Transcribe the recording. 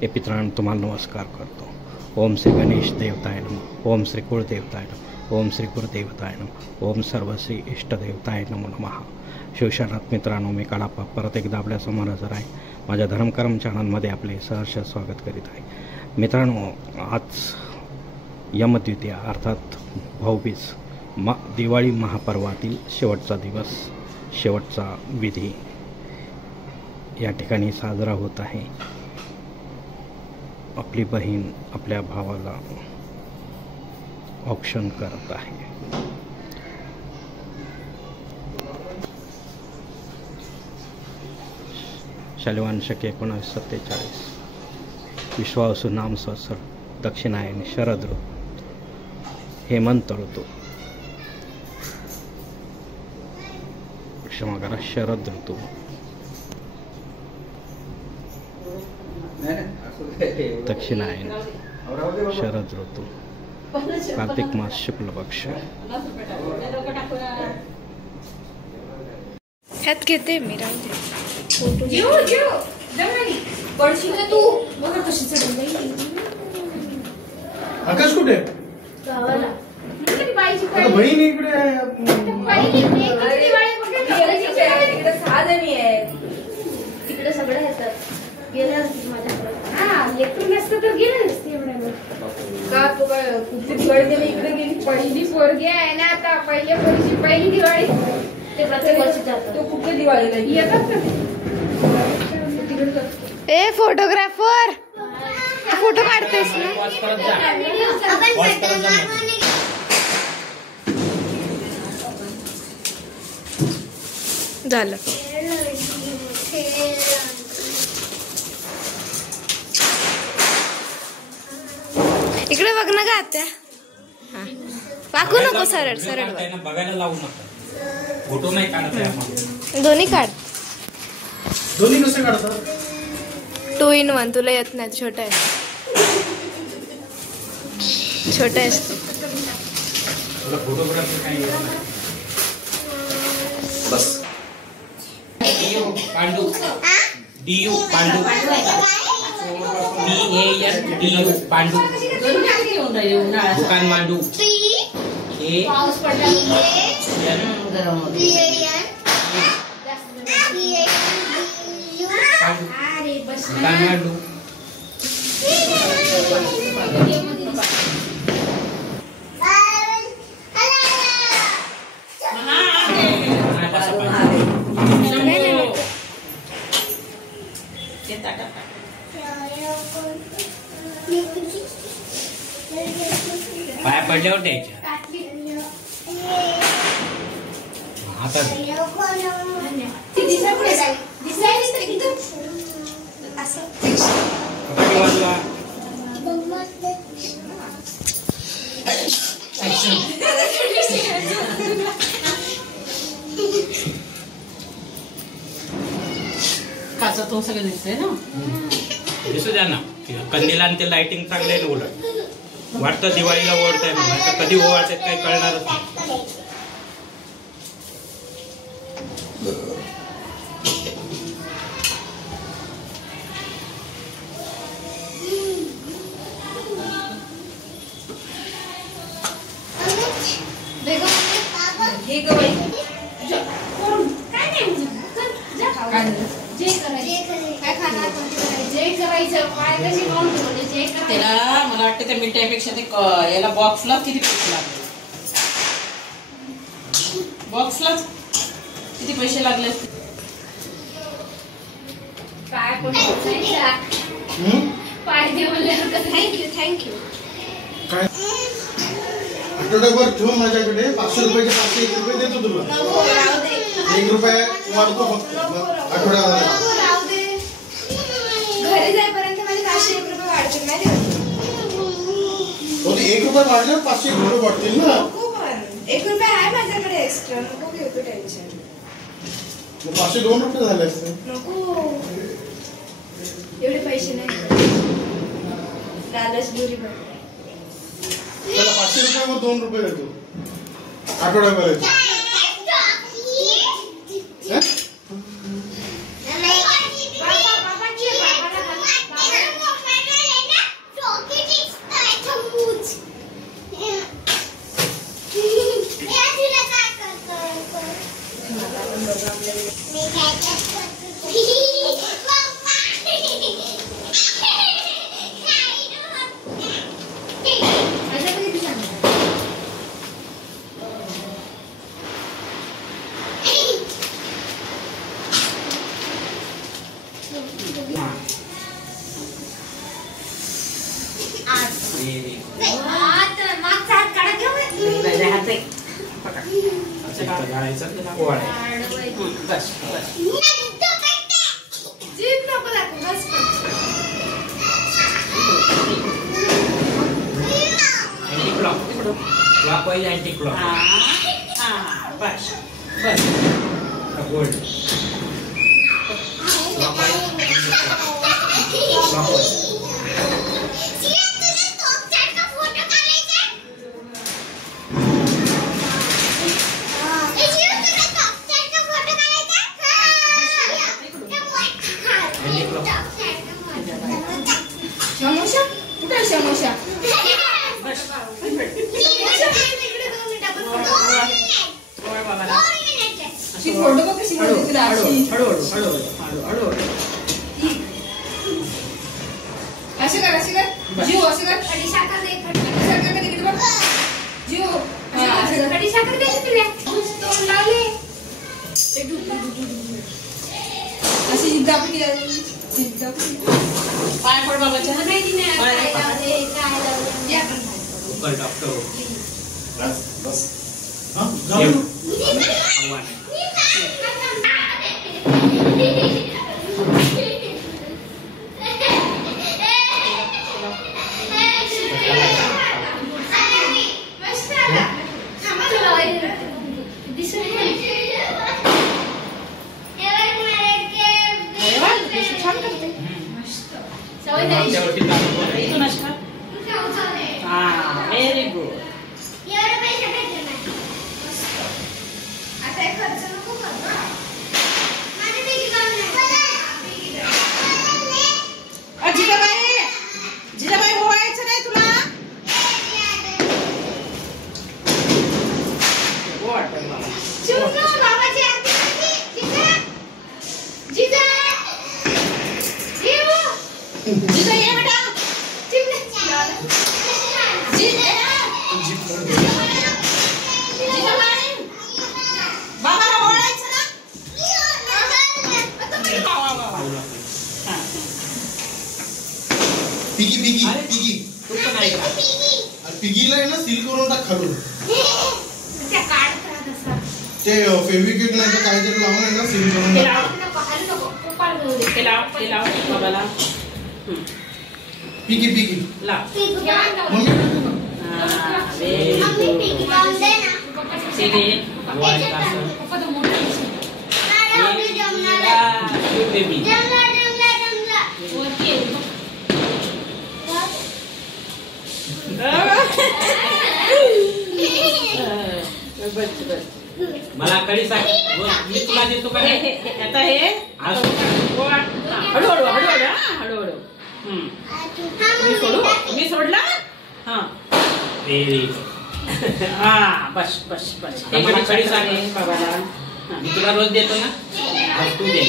हे पितरांनो तुम्हाला नमस्कार करतो. ओम श्री गणेश देवताय नमः. ओम श्री कुळदेवताय नमः. ओम श्री गुरुदेवताय नमः. ओम सर्वश्री इष्टदेवताय नमो नमः. शिवशरणात मित्रांनो, मी काळाप्पा परत एकदा आपल्यासमोर हजर आहे. माझ्या धर्मकर्म चॅनलमध्ये आपले सहर्ष स्वागत करीत आहे. मित्रांनो, आज यमद्वितीया अर्थात भाऊबीज दिवाळी महापर्वातील शेवटचा दिवस, शेवटचा विधी या ठिकाणी साजरा होत आहे. आपली बहीण आपल्या भावाला औक्षण करत आहे. शालिवान शके 1947. विश्वावसु नाम सहस्र. दक्षिणायन शरद ऋतू. हेमंत ऋतू, क्षमा करा, शरद ऋतू. दक्षिणायन शरद ऋतू, कार्तिक मास शुक्ल पक्ष. ह्यात घेते मी, राहू दे. आकाश कुठे? गावाला. बहीण इकडे तिकडे 6 जणी आहेत. तिकडे सगळे येतात. गेल्या माझ्याकडे लेकरू नसतं तर गेलं नसते एवढ्या का. तू काय कुठली दिवाळी गेली इकडे गेली? पहिली पोरगी आहे ना आता. पहिल्या पोरीची पहिली दिवाळी. ते प्रत्येक वर्षी जातात. तो कुठल्या दिवाळीला येतात का? ए फोटोग्राफर, फोटो काढतेस ना? झालं. इकडे बघ ना का आत्या. वाकू नको, सरळ सरळ बघायला लावू नका. फोटो नाही काढत. दोन्ही काढ. दोन्ही कसे काढतात? 2 in 1. तुला येत नाही, छोटा आहे. छोटा आहे. फोटोग्राफी काही बस. पांडू, डीयू पांडू, DAN पांडू, दुकान मांडू, पाऊस पडला. दुकान मांडू. पाया पडल्यावर द्यायच्या. आता खाचा तो सगळं दिसतंय ना. दिसू द्या ना. कंदील आणि ते लाइटिंग चांगले आहे. उलट वाटतं दिवाळीला ओढताय म्हणून. आता कधी ओवाळतात काही कळणारच नाही. त्याला मला वाटतं त्या मिठाईपेक्षा ते याला बॉक्सला किती पैसे लागले? बॉक्सलाच किती पैसे लागले असते? थँक्यू. आठवड्याभर ठेवून माझ्याकडे 500 रुपयाचे 501 रुपये देतो तुला. 1 रुपया वाढतो फक्त आठवड्यावर. घरी जाईपर्यंत माझे 501 रुपये वाढतील माहिती का? 1 रुपया वाढल्यावर 501 रुपये वाढतील ना. 1 रुपया आहे माझ्याकडे एक्स्ट्रा. नको घेऊ तू टेन्शन. 502 रुपये झाले असते. नको, एवढे पैसे नाही. लालच बुरी बघ. त्याला 500 रुपयावर 2 रुपये देतो आठवड्याभर. लोक आपल्याकडे. अशा किती सांगतात. अँटी क्लॉक बस बस गोल्ड समोसा कुठे समोसा. फोटो बघ कशी तुला असे कर असे कर जीव असे कर. खडी साखर दे. खडी साखर किती बघ जीव असे कर. खडी साखर दे तुला तोंड लावले अशी जिद्द आपली जिद्द पाय पड बाबाच्या. माहिती नाही काय लावले काय लावले ऊपर डॉक्टर बस हा झालं. Very good. जिजाबाई होळायचं नाही तुला. जिजा ये बेटा. जिजाबाई बाबाला होळायचं ना. पिगी पिगी पिगी तू पण ऐक. आणि पिगीला आहे ना सील करून टाक खालून. ते फेविक्विक नाही तर काहीतरी लावून आहे ना सील करून टाक. ते लाव बाबाला. पिगी पिगी लाव. मम्मी बेबी मला कडी साखर मी तुला देतो का. आता हे हळूहळू हळूहळू हळूहळू. मी सोडला. हा हा बस बस बस. मला कडी साखर बाबाला मी तुला रोज देतो ना आज तू दे.